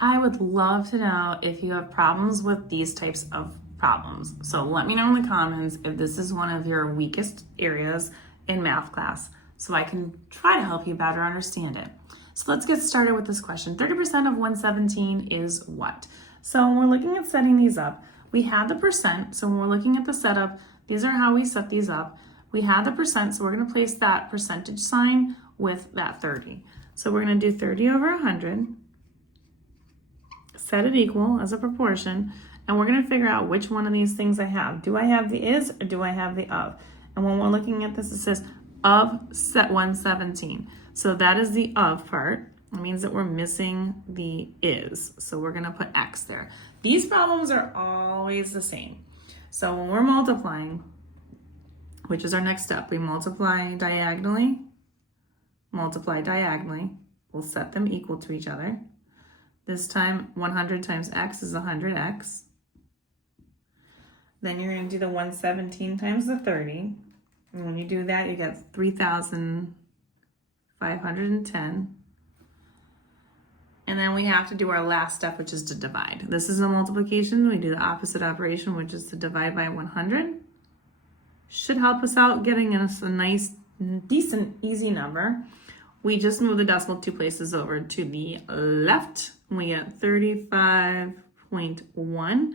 I would love to know if you have problems with these types of problems. So let me know in the comments if this is one of your weakest areas in math class so I can try to help you better understand it. So let's get started with this question. 30% of 117 is what? So when we're looking at setting these up, we had the percent. So when we're looking at the setup, these are how we set these up. We had the percent, so we're going to place that percentage sign with that 30. So we're going to do 30 over 100. Set it equal as a proportion, and we're going to figure out which one of these things I have. Do I have the is or do I have the of? And when we're looking at this, it says of set 117. So that is the of part. It means that we're missing the is. So we're going to put X there. These problems are always the same. So when we're multiplying, which is our next step, we multiply diagonally. We'll set them equal to each other. This time, 100 times x is 100x. Then you're going to do the 117 times the 30. And when you do that, you get 3,510. And then we have to do our last step, which is to divide. This is a multiplication. We do the opposite operation, which is to divide by 100. Should help us out getting us a nice, decent, easy number. We just move the decimal 2 places over to the left. We get 35.1,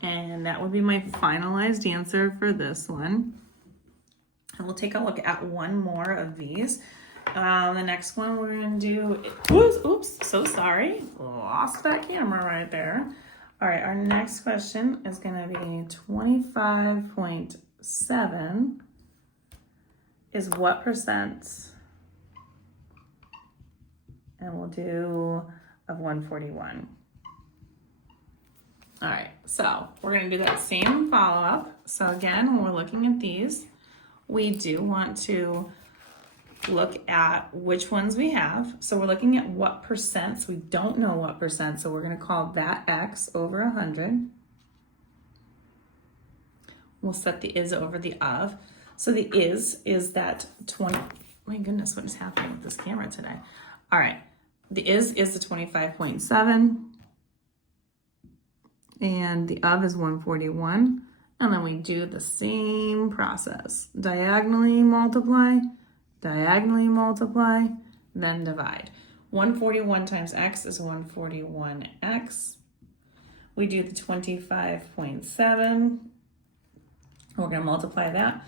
and that would be my finalized answer for this one. And we'll take a look at one more of these. The next one we're going to do, oops, so sorry. Lost that camera right there. All right, our next question is going to be 25.7 is what percent? And we'll do of 141. All right, so we're going to do that same follow-up. So again, when we're looking at these, we do want to look at which ones we have. So we're looking at what percent. So we don't know what percent, so we're going to call that X over 100. We'll set the is over the of. So the is that 20. My goodness, what is happening with this camera today? All right, the is the 25.7. And the of is 141. And then we do the same process. Diagonally multiply, then divide. 141 times x is 141x. We do the 25.7. We're going to multiply that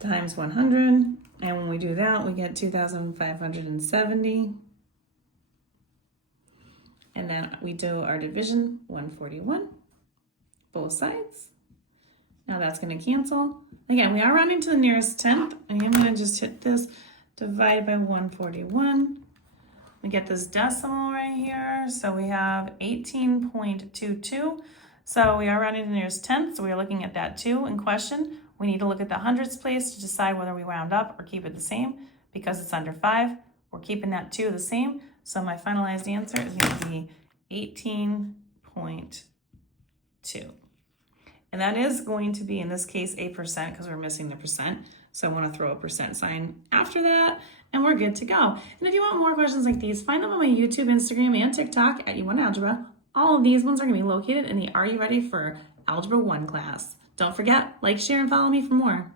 times 100. And when we do that, we get 2,570. And then we do our division, 141, both sides. Now that's going to cancel. Again, we are rounding to the nearest tenth. I am going to just hit this, divide by 141. We get this decimal right here. So we have 18.22. So we are rounding to the nearest tenth. So we are looking at that 2 in question. We need to look at the hundredths place to decide whether we round up or keep it the same. Because it's under 5, we're keeping that 2 the same. So my finalized answer is going to be 18.2. And that is going to be, in this case, a percent because we're missing the percent. So I want to throw a percent sign after that, and we're good to go. And if you want more questions like these, find them on my YouTube, Instagram, and TikTok at YouWantAlgebra. All of these ones are going to be located in the Are You Ready for Algebra 1 class. Don't forget, like, share, and follow me for more.